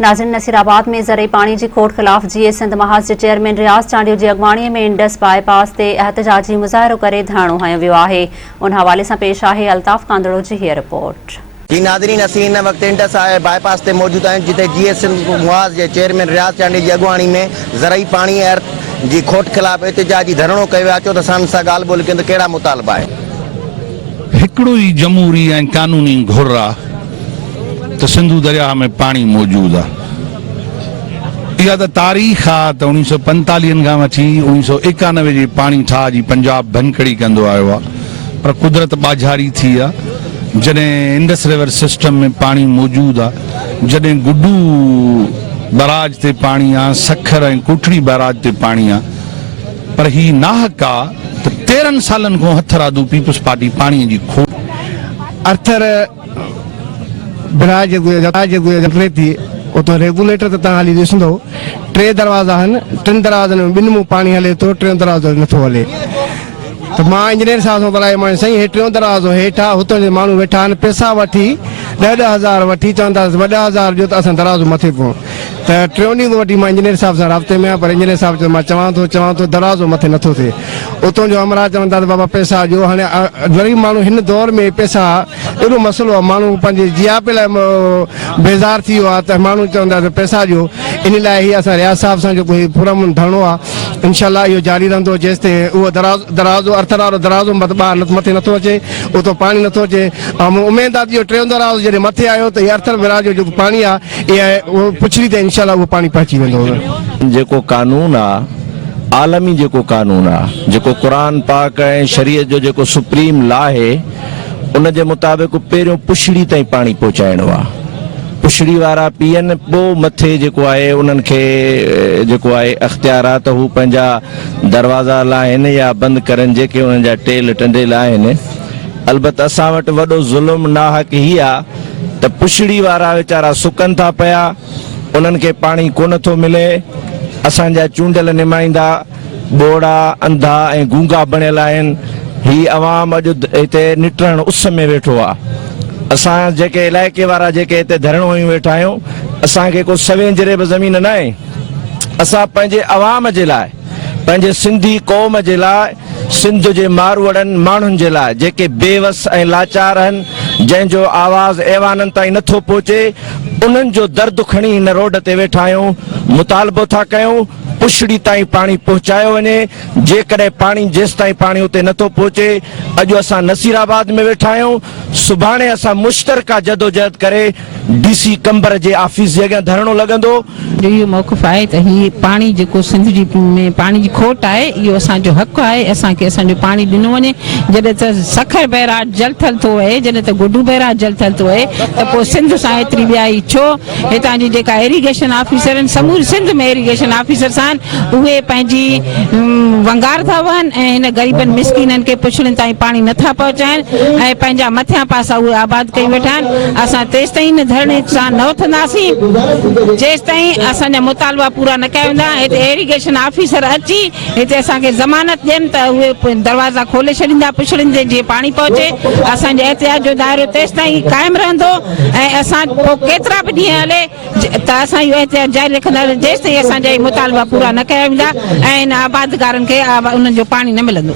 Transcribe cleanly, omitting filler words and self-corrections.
नाज़रीन, नसीराबाद में ज़रई पानी की खोट खिलाफ जीए सिंध महाज के चेयरमैन रियाज़ चांडियो की अगवाणी में इंडस बाईपास से एहतजाजी मुज़ाहिरो करे धरणो हयो वियो आहे। उन हवाले से पेश है अल्ताफ़ कांदड़ो की हीअ रिपोर्ट। जी नाज़रीन, असीं इन वक्त इंडस बाईपास से मौजूद आहियूं जिते जीए सिंध मुहाज़ के चेयरमैन रियाज़ चांडियो की अगवाणी में ज़रई पानी की खोट खिलाफ एहतजाजी धरणो कयो वियो आहे। चो त असां सां ॻाल्हि ॿोली कयूं त कहिड़ा मुतालबा आहे? हिकिड़ो ई जमहूरी ऐं कानूनी घुर आहे त सिंधु दरिया में पानी मौजूद आहे। इहा त तारीख़ आहे त 1945 खां वठी 1991 जी पानी ठाह जी पंजाब भनकड़ी कंदो आयो आहे, पर कुदरत बाझारी थी आहे। जॾहिं इंडस रिवर सिस्टम में पानी मौजूद आहे, जॾहिं गुड्डू बैराज ते पानी आहे, सखर ऐं कोठड़ी बैराज ते पानी आहे, पर ही नाहक आहे त 13 सालनि खां हथरादू पीपल्स पार्टी पानी जी खोट अर्थर बैराज थी उतो रेगुलेटर त तव्हां हली ॾिसंदो, 3 दरवाज़ा आहिनि, 3 दरवाज़नि में ॿिनि में पानी हले थो, 3 दरवाज़ो नथो हले। तो मां इंजीनियर साहब सां ॻाल्हायो, मां साईं हे 3 दरवाज़ो हेठां हुतां जे माण्हू वेठा आहिनि, पैसा वठी 10,000 वठी चवंदा 10,000 जो त असां दरवाज़ो मथे पऊं। त 3 ॾींहं वठी मां इंजीनियर साहब सां राब्ते में आहियां, पर इंजीनियर साहब चयो मां चवां थो दरवाज़ो मथे नथो थिए। उतां जो हमरा चवंदा त बाबा पैसा ॾियो। हाणे ग़रीब माण्हू हिन दौर में पैसा एॾो मसइलो आहे, माण्हू पंहिंजे जियापे लाइ बेज़ार थी वियो आहे, त माण्हू चवंदा त पैसा ॾियो। इन लाइ ही असां रियाज़ साहब सां जेको पुरअमन धरणो आहे, इंशाअल्लाह इहो जारी रहंदो जेसिताईं उहो दरवाज़ो अर्थर वारो दरवाज़ो मथे नथो अचे, उतो पानी नथो अचे। ऐं उमेद आहे इहो 3 दरवाज़ो जॾहिं मथे आयो त इहा अर्थर बैराज जो जेको पानी आहे इहा पुछड़ी ते इंशाअल्लाह उहो पानी पहुची वेंदो। जेको कानून आहे, आलमी जेको कानून आहे, जेको कुरान पाक ऐं शरीयत जो जेको सुप्रीम लॉ आहे, उन जे मुताबिक़ पहिरियों पुछड़ी ताईं पानी पहुचाइणो आहे। पुछड़ी वारा पीअनि, पोइ मथे जेको आहे उन्हनि खे जेको आहे अख़्तियार आहे त हू पंहिंजा दरवाज़ा लाहिनि या बंदि करनि जेके उन्हनि जा टेल टंडेल आहिनि। अलबत्त असां वटि वॾो ज़ुल्म नाहक ही आहे त पुछड़ी वारा वीचारा सुकनि था पिया, उन्हनि खे पानी कोन थो मिले। असांजा चूंडियल नुमाइंदा ॿोड़ा अंधा ऐं गूंगा बणियल आहिनि। ही अवाम अॼु हिते निटण उस में वेठो आहे। असां जेके इलाइक़े वारा जेके हिते धरणो हयूं वेठा आहियूं, असांखे को सवें जरे बि ज़मीन न आहे। असां पंहिंजे अवाम जे लाइ, पंहिंजे सिंधी क़ौम जे लाइ, सिंध जे मारवड़नि माण्हुनि जे लाइ जेके बेवस ऐं लाचार आहिनि, जंहिंजो आवाज़ ऐवाननि ताईं नथो पहुचे, उन्हनि जो दर्द खणी हिन रोड ते वेठा आहियूं। मुतालबो था कयूं पुछड़ी ताईं पानी पहुचायो वञे। जेकॾहिं पानी जेसि ताईं पानी उते नथो पहुचे, अॼु असां नसीराबाद में वेठा आहियूं, सुभाणे असां मुश्तरका जदोजहद करे DC कंबर जे ऑफिस जे अॻियां धरणो लॻंदो। इहो मौक़िफ़ आहे त ही पानी जेको सिंध जी में पानी जी खोट आहे, इहो असांजो हक़ आहे। असांखे असांजो पानी ॾिनो वञे। जॾहिं त सखर बैराज जल थल थो वहे, जॾहिं त गुड्डू बैराज जल थल थो वहे, त पोइ सिंध सां एतिरी ॿियाई छो? हितां जी जेका इरीगेशन ऑफिसर आहिनि, समूरे सिंध में इरीगेशन ऑफिसर्स आहिनि, उहे पंहिंजी वंगार था वहनि ऐं हिन ग़रीबनि मिसकिननि खे पुछड़ियुनि ताईं पानी नथा पहुचाइनि ऐं पंहिंजा मथियां पासा उहे आबाद कई वेठा आहिनि। असां तेसि ताईं हिन धरणे सां न उथंदासीं जेसि ताईं असांजा मुतालबा पूरा न कया वेंदा। हिते इरीगेशन ऑफिसर अची हिते असांखे ज़मानत ॾियनि त उहे दरवाज़ा खोले छॾींदा पुछड़ियुनि ते जीअं पानी पहुचे। असांजे एहतियात जो दाइरो तेसि ताईं क़ाइमु रहंदो ऐं असां पोइ केतिरा बि ॾींहं हले त असां इहो एहतियात जारी रखंदासीं जेसि ताईं असांजा मुतालबा पूरा न कया वेंदा ऐं इन आबादकारनि खे उन्हनि जो पानी न मिलंदो।